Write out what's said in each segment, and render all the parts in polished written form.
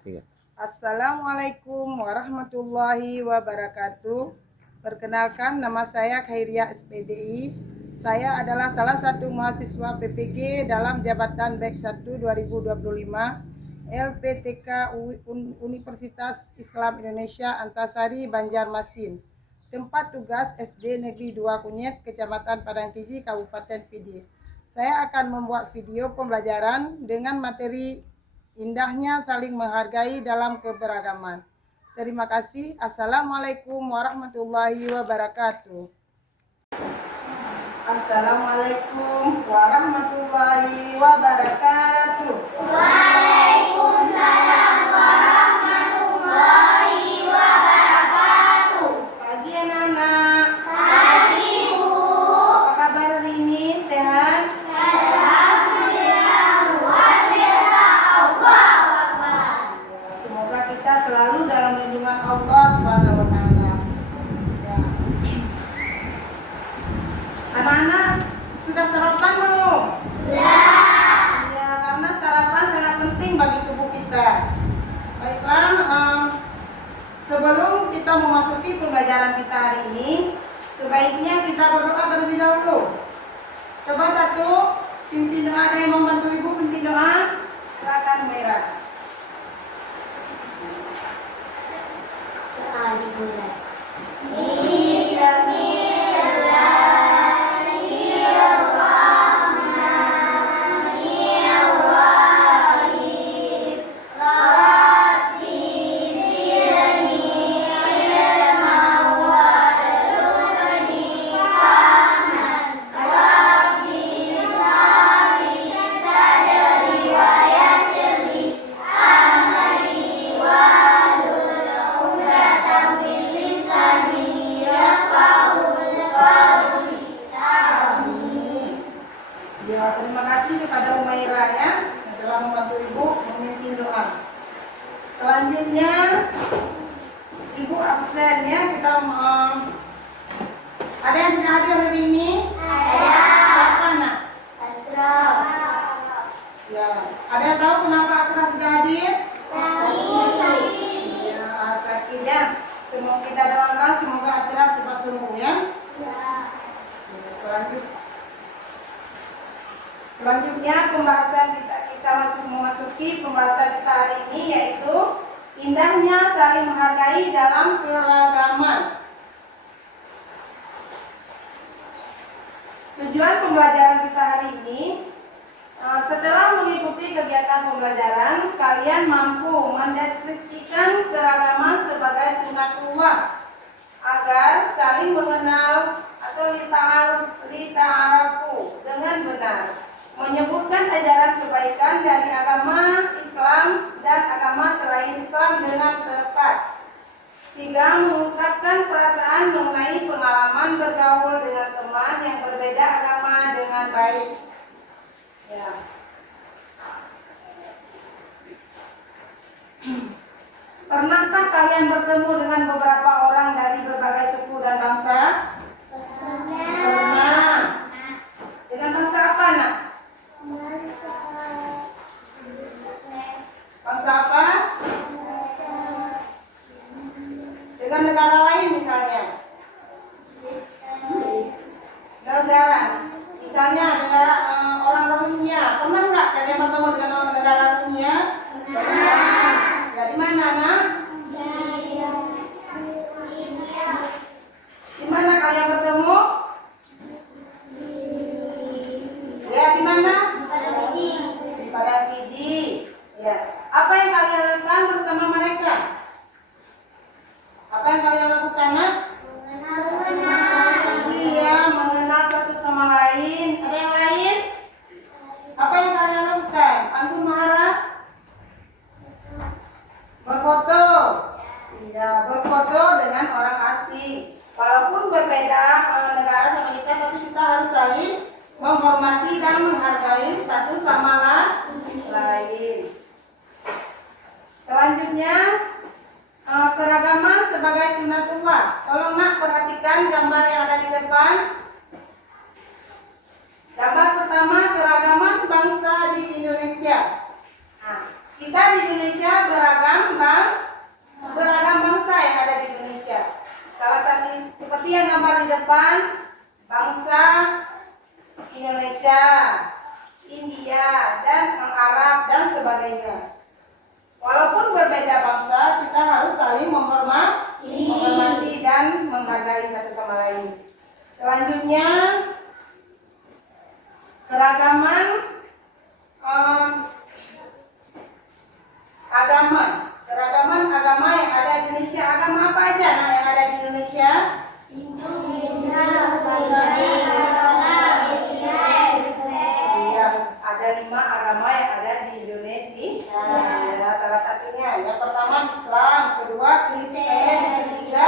Iya. Assalamualaikum warahmatullahi wabarakatuh. Perkenalkan, nama saya Khairiah SPDI. Saya adalah salah satu mahasiswa PPG dalam jabatan BEK 1 2025 LPTK Universitas Islam Indonesia Antasari Banjarmasin. Tempat tugas SD Negeri 2 Kunyit, Kecamatan Padangkiji, Kabupaten Pidi. Saya akan membuat video pembelajaran dengan materi indahnya saling menghargai dalam keberagaman. Terima kasih. Assalamualaikum warahmatullahi wabarakatuh. Assalamualaikum warahmatullahi wabarakatuh. Waalaikumsalam warahmatullahi wabarakatuh. Pagi anak-anak. Pagi Bu. Apa kabar hari ini? Sehat? Alhamdulillah luar biasa. Allahu Akbar. Semoga kita selalu dalam lindungan Allah Subhanahu wa taala. Ya. Anak-anak sudah sarapan belum? Sudah. Ya, karena sarapan sangat penting bagi tubuh kita. Baiklah, sebelum kita memasuki pembelajaran kita hari ini, sebaiknya kita berdoa terlebih dahulu. Coba satu, pimpin doa, ada yang membantu ibu pimpin doa? Silakan Merah. Bismillahirrahmanirrahim. Rabbi zidni ilman warzuqni fahman. Rabbi shrah li sadri wa yassir li amri wahlul 'uqdatam min lisani yafqahul qawli. Amin. Ya, terima kasih kepada Umairah ya, yang telah membantu ibu memimpin doa. Selanjutnya, ibu absen ya, kita ada yang sudah hadir hari ini? Ada. Siapa nak? Asraf. Ya, ada yang tahu kenapa Asraf tidak hadir? Sakit. Ya, sakit ya. Semoga kita doakan semoga Asraf cepat sembuh ya. Ya, Selanjutnya pembahasan kita memasuki pembahasan kita hari ini, yaitu indahnya saling menghargai dalam keragaman. Tujuan pembelajaran kita hari ini, setelah mengikuti kegiatan pembelajaran, kalian mampu mendeskripsikan keragaman sebagai sunatullah agar saling mengenal atau lita'arafu dengan benar, menyebutkan ajaran kebaikan dari agama Islam dan agama selain Islam dengan tepat. 3. Mengungkapkan perasaan mengenai pengalaman bergaul dengan teman yang berbeda agama dengan baik. Ya. Pernahkah kalian bertemu dengan beberapa orang dari berbagai suku dan bangsa? Pernah. Dengan bangsa apa, nak? Bangsa apa? Dengan negara lain misalnya. Negara. Misalnya negara orang Rohingya. Pernah nggak kalian bertemu dengan orang negara Rohingya? Pernah. Dari mana, nak? Di mana kalian bertemu? Ya, di mana? Di Padangkiji. Ya. Apa yang kalian lakukan bersama mereka? Apa yang kalian lakukan, nak? Iya, mengenal satu sama lain. Ada yang lain? Apa yang kalian lakukan? Antum mengharap? Berfoto. Iya, berfoto dengan orang asing. Walaupun berbeda negara sama kita, tapi kita harus saling menghormati dan menghargai satu sama lain. Selanjutnya, lainnya. Walaupun berbeda bangsa, kita harus saling menghormati dan menghargai satu sama lain. Selanjutnya, keragaman agama. Keragaman agama yang ada di Indonesia. Agama apa aja yang ada di Indonesia? Iya, ada 5 agama yang ada di Indonesia. Ya, salah satunya yang pertama Islam, kedua Kristen, ketiga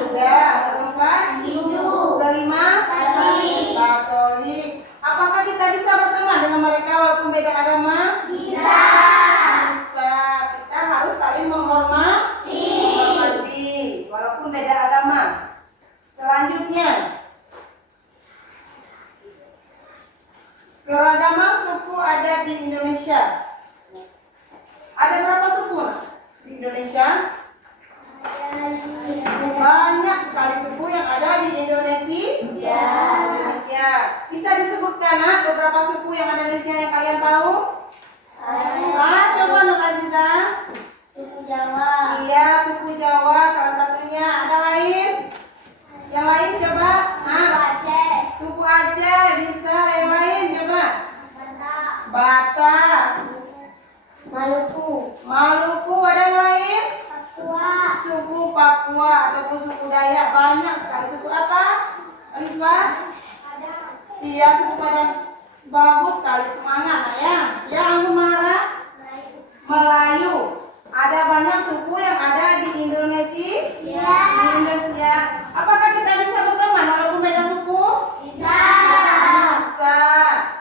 Buddha, keempat kelima Katolik. Apakah kita bisa berteman dengan mereka walaupun beda agama? Bisa. Kita harus saling menghormati walaupun beda agama. Selanjutnya, keragaman suku ada di Indonesia. Ada berapa suku di Indonesia? Banyak sekali suku yang ada di Indonesia. Bisa disebutkan beberapa suku yang ada di Indonesia yang kalian tahu? Coba Nur Aziza. Suku Jawa. Iya, suku Jawa salah satunya. Ada lain? Yang lain coba. Aceh. Suku Aceh bisa. Yang lain coba. Batak. Maluku. Ada yang lain? Suku Papua ataupun suku Dayak. Banyak sekali. Suku apa? Rifah? Iya, suku Padang. Bagus sekali, semangat ya. Yang aku marah? Melayu. Ada banyak suku yang ada di Indonesia. Di Indonesia. Apakah kita bisa berteman walaupun beda suku? Bisa.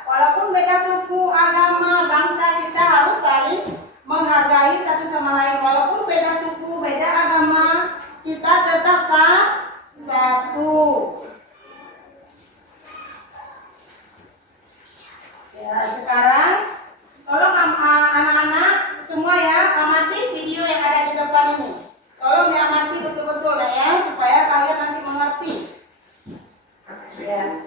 Walaupun beda suku, agama, bangsa, kita harus saling menghargai satu sama lain. Walaupun beda suku, beda agama, kita tetap satu. Ya, sekarang tolong anak-anak semua ya, amati video yang ada di depan ini. Tolong diamati betul-betul ya, supaya kalian nanti mengerti. Ya.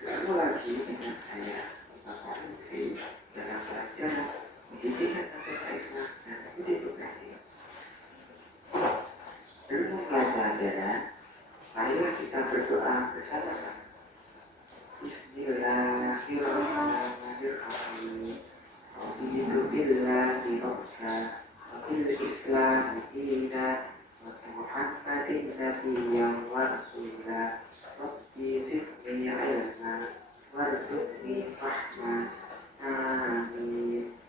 Ketemu lagi dengan saya, Bapak Lutfi, dalam pelajaran pendidikan agama Islam dan budi pekerti. Sebelum mulai pelajaran, marilah kita berdoa bersama-sama. Bismillahirrahmanirrahim. Raditu billahi rabba wa bil Islam dinan wa bi Muhammadin nabiyyan wa rasulah. Rabbi zidni ilma warzuqni rahmah. Amin.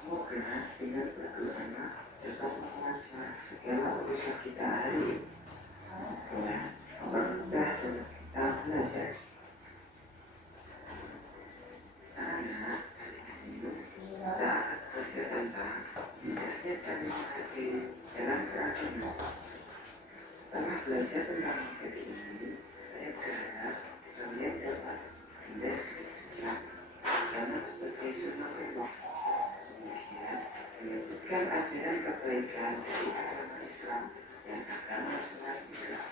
Semoga dengan berdoa dapat melancar segala urusan kita hari ini. Ya, mempermudah dalam kita belajar. Karena kita akan belajar tentang indahnya saling menghargai dalam keragaman. Setelah belajar tentang materi ini, saya berharap kalian dapat mendeskripsikan agama sebagai sunnah Allah. Kemudian menyebutkan ajaran kebaikan dari agama Islam dan agama selain Islam.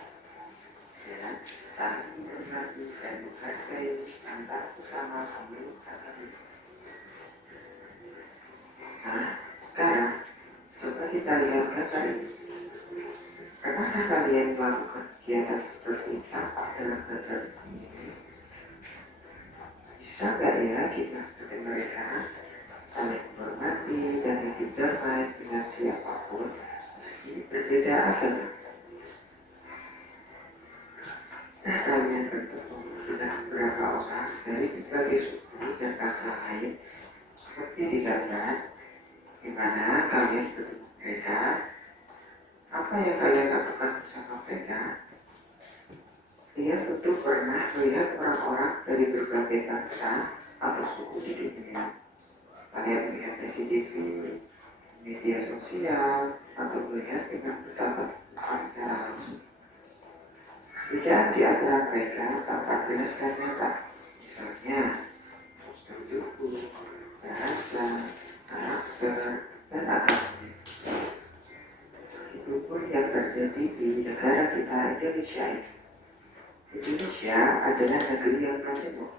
Dan saling menghormati dan menghargai antar sesama pemeluk agama. Nah, sekarang coba kita lihat gambar ini. Pernahkah kalian melakukan kegiatan seperti apa dalam gambar ini? Bisa nggak ya kita seperti mereka saling menghormati dan hidup damai dengan siapapun meski berbeda agama? Nah, kalian bertemu dengan beberapa orang dari berbagai suku dan bangsa lain seperti di gambar, di mana kalian bertemu mereka. Apa yang kalian lakukan bersama mereka? Kalian tentu pernah melihat orang-orang dari berbagai bangsa atau suku di dunia. Kalian melihatnya di TV, media sosial, atau melihat dengan bertatap muka secara langsung. Tidak di antara mereka tampak jelas dan nyata. Misalnya, postur tubuh, bahasa, karakter, dan agama. Itu yang terjadi di negara kita Indonesia ini. Indonesia adalah negeri yang majemuk,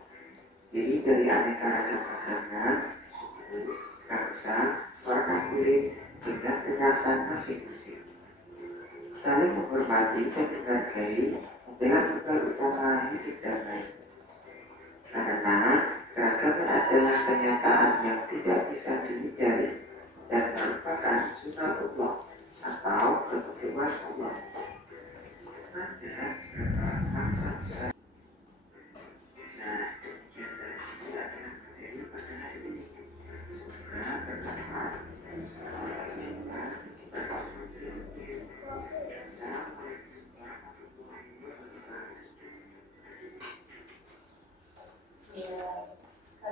terdiri dari aneka ragam bahan, suku, bangsa, warna kulit, dengan kekhasan masing-masing. Saling menghormati dan menghargai adalah modal utama hidup damai. Karena keragaman adalah kenyataan yang tidak bisa dihindari dan merupakan sunatullah atau ketentuan Allah. Ada beberapa bangsa besar. Nah, demikian tadi adalah materi pada hari ini. Semoga bermanfaat. Sampai jumpa di materi. Assalamualaikum warahmatullahi wabarakatuh.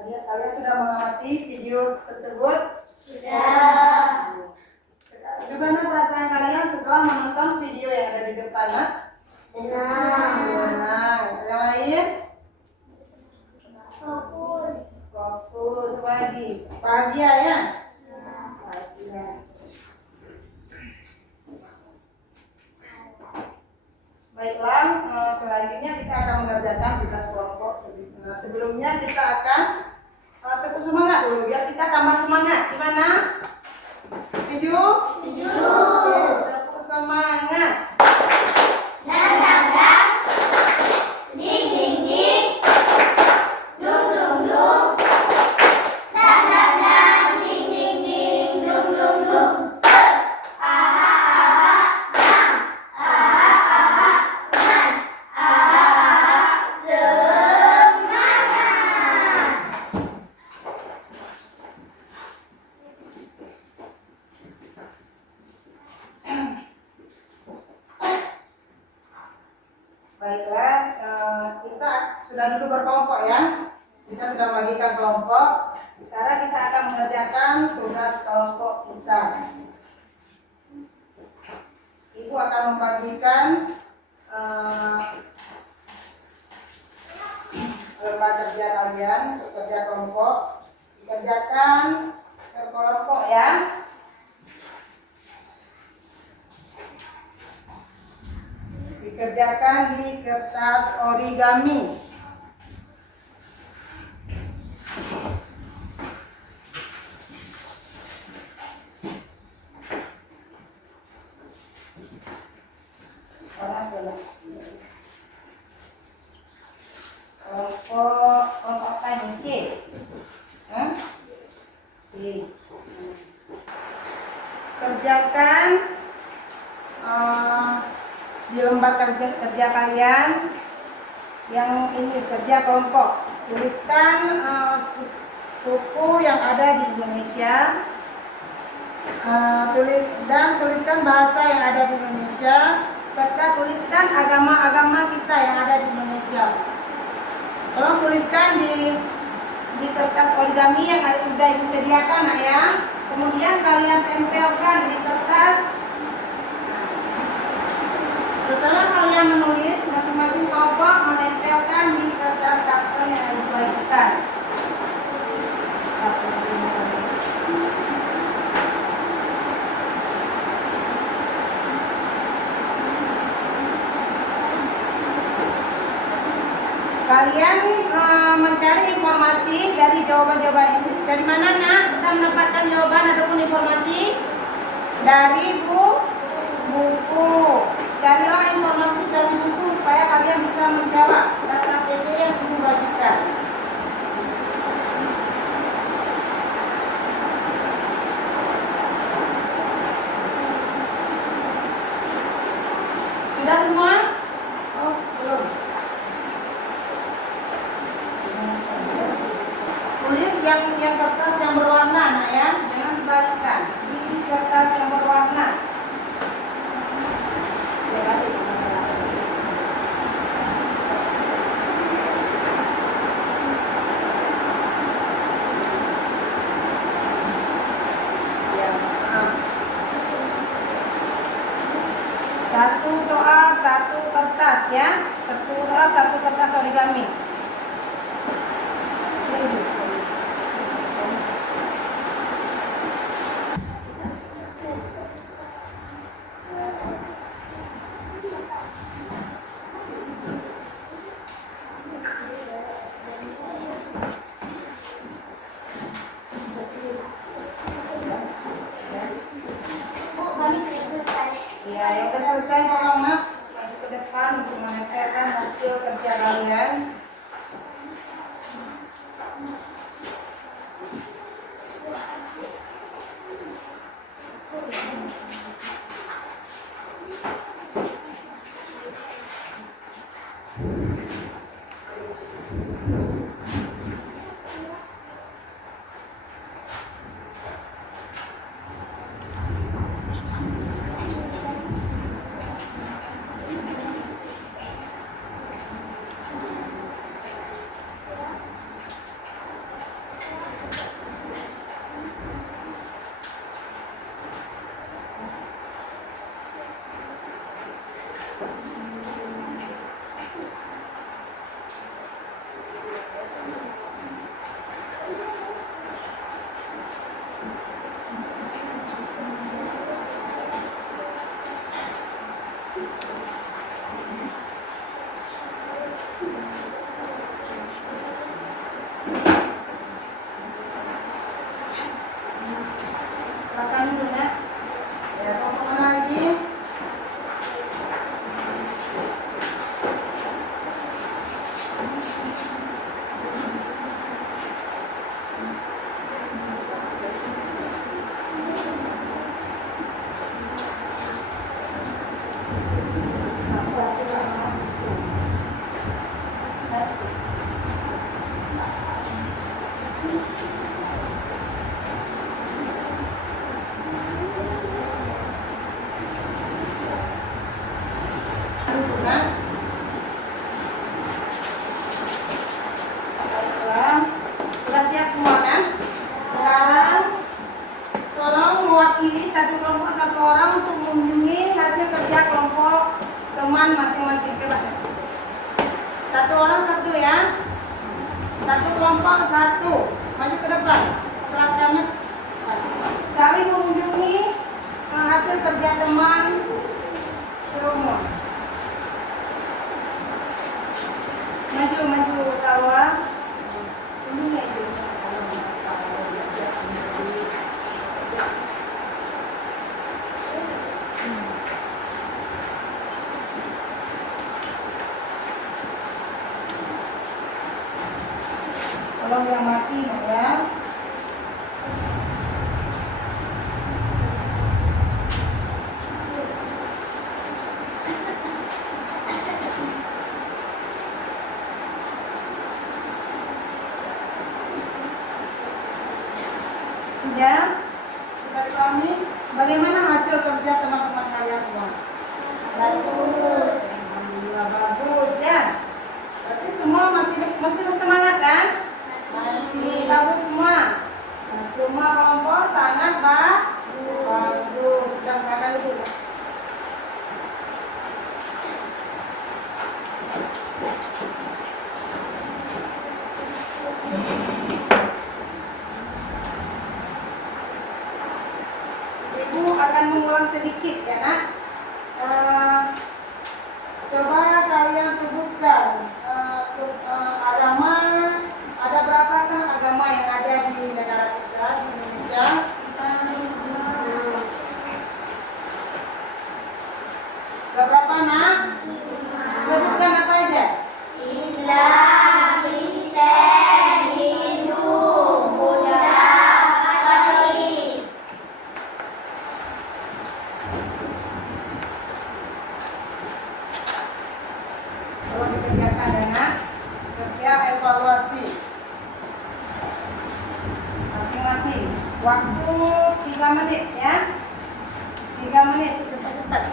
Ya, kalian sudah mengamati video tersebut? Sudah. Bagaimana perasaan kalian setelah menonton video yang ada di depan? Senang. Senang. Yang lain? Fokus. Fokus lagi. Bahagia ya? Bahagia. Baiklah, selanjutnya kita akan mengerjakan tugas kelompok. Sebelumnya kita akan tepuk semangat dulu biar kita tambah semangat. Gimana? Setuju? Setuju. Oke, tepuk semangat. Dan dan dan. Ding ding ding. Dung dung dung. Dan dan dan. Ding ding ding. Dung dung dung. Se. Aha aha. Man. Aha aha. Man. Aha aha. Semangat. Baiklah, kita sudah duduk berkelompok ya. Kita sudah membagikan kelompok. Sekarang kita akan mengerjakan tugas kelompok kita. Ibu akan membagikan lembar kerja kalian, kerja kelompok. Dikerjakan ke kelompok ya. Dikerjakan di kertas origami. Kelompok apa ini? C. C. Kerjakan di lembar kerja kalian yang ini kerja kelompok. Tuliskan suku yang ada di Indonesia. Tuliskan bahasa yang ada di Indonesia serta tuliskan agama-agama kita yang ada di Indonesia. Tolong tuliskan di kertas origami yang sudah ibu sediakan ya. Kemudian kalian tempelkan di kertas. Setelah kalian menulis, masing-masing kelompok menempelkan di kertas kapsul yang ibu bagikan. Kalian mencari informasi dari jawaban-jawaban ini. Dari mana nak kita mendapatkan jawaban ataupun informasi? Dari buku. Carilah informasi dari buku supaya kalian bisa menjawab data PT yang ibu bagikan. Sudah semua? Oh, belum. Tulis yang kertas yang berwarna, nak ya, jangan dibalikkan. Ini kertas yang berwarna. Ya, balik. Ya, satu soal, satu kertas ya. Satu soal, satu kertas origami. selesai tolong nak maju ke depan untuk menempelkan hasil kerja kalian. Silakan dulu nak. Ya, mau kemana lagi? Sudah siap semua kan? Sekarang tolong mewakili satu kelompok satu orang untuk mengunjungi hasil kerja kelompok teman masing-masing. Coba. Satu orang satu ya. Satu kelompok satu. Maju ke depan. Silakan. Saling mengunjungi hasil kerja teman semua. Maju Tawa. Ini maju. Tolong yang mati ya. Sudah? Sudah dipahami? Bagaimana hasil kerja teman-teman kalian semua? Bagus. Alhamdulillah bagus ya. Berarti semua masih semangat kan? Masih bagus semua. Nah, semua kelompok sangat bagus. Sudah silakan dulu ya. Ibu akan mengulang sedikit ya nak. Coba kalian sebutkan agama, ada berapakah agama yang ada di negara kita di Indonesia? Berapa nak? Sebutkan apa aja? Islam, Kristen, Hindu, Buddha, Katolik. Kalau dikerjakan ya nak, kerja evaluasi masing-masing. Waktu 3 menit ya. 3 menit cepat-cepat.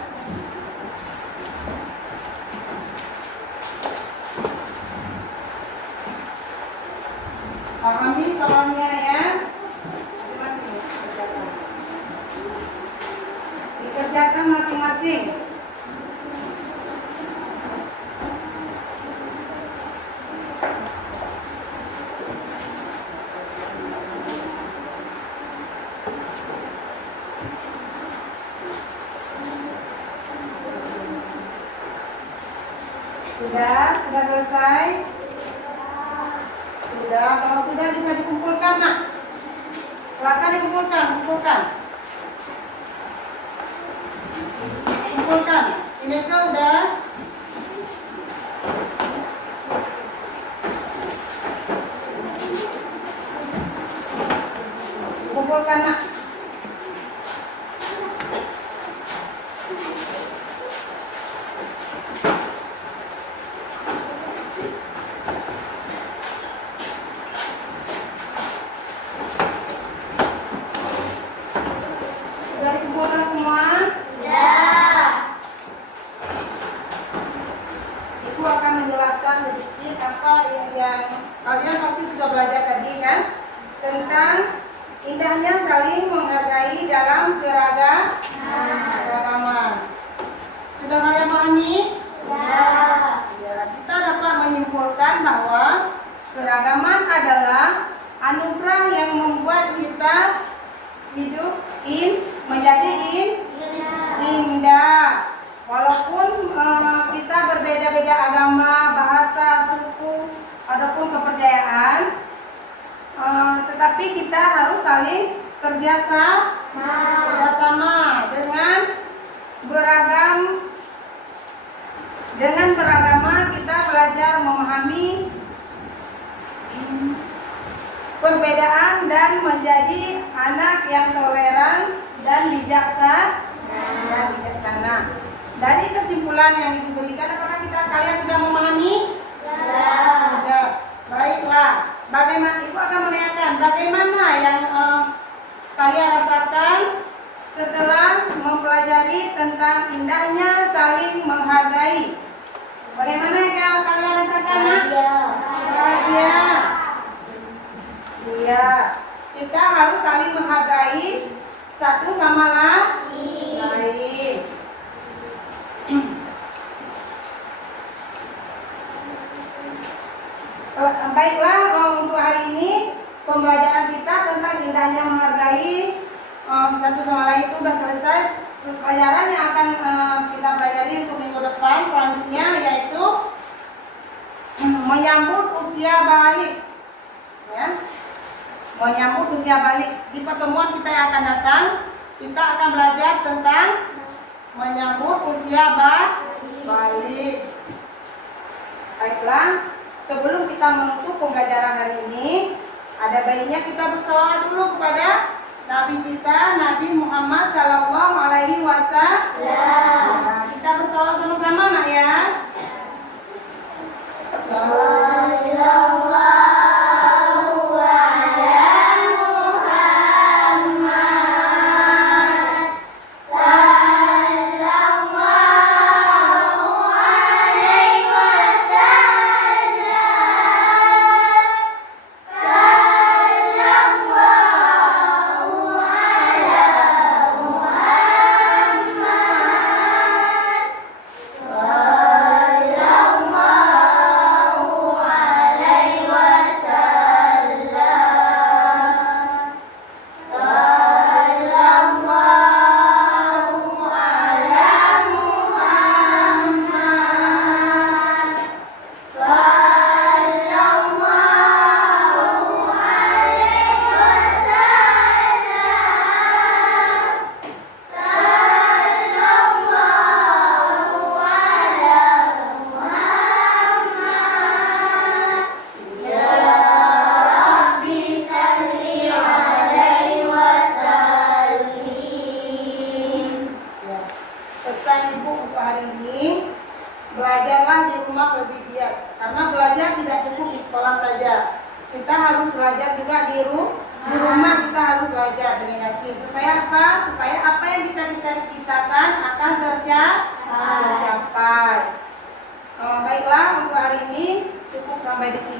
Pahami soalnya ya. Masing-masing dikerjakan masing-masing. Sudah selesai? Sudah, kalau sudah bisa dikumpulkan nak. Silakan dikumpulkan, kumpulkan. Ineke udah? Kumpulkan nak. Sudah dikumpulkan semua? Ya. Ibu akan menjelaskan sedikit apa yang kalian pasti sudah belajar tadi kan, tentang indahnya saling menghargai dalam keragaman. Sudah kalian pahami? Ya. Ya, kita dapat menyimpulkan bahwa keragaman adalah anugerah yang membuat kita hidup menjadi indah. Walaupun kita berbeda-beda agama, bahasa, suku, ataupun kepercayaan, tetapi kita harus saling kerjasama dengan beragama kita belajar memahami perbedaan dan menjadi anak yang toleran dan bijaksana. Dari kesimpulan yang Ibu berikan, apakah kalian sudah memahami? Sudah. Baiklah. Bagaimana Ibu akan menanyakan bagaimana yang kalian rasakan setelah mempelajari tentang indahnya saling menghargai? Bagaimana yang kalian rasakan? Bahagia. Iya. Kita harus saling menghargai satu sama lain. Baiklah, untuk hari ini pembelajaran kita tentang indahnya menghargai satu sama lain itu sudah selesai. Pelajaran yang akan kita pelajari untuk minggu depan selanjutnya yaitu menyambut usia balik. Ya. Menyambut usia balik. Di pertemuan kita yang akan datang, kita akan belajar tentang menyambut usia balik. Baiklah. Sebelum kita menutup pembelajaran hari ini, ada baiknya kita berselawat dulu kepada Nabi kita, Nabi Muhammad Sallallahu Alaihi Wasallam. Nah, kita berselawat sama-sama nak ya. Belajarlah di rumah lebih giat, karena belajar tidak cukup di sekolah saja. Kita harus belajar juga di rumah, kita harus belajar dengan yakin. Supaya apa? Supaya apa yang kita cita-citakan akan tercapai. Baiklah, untuk hari ini cukup sampai di sini.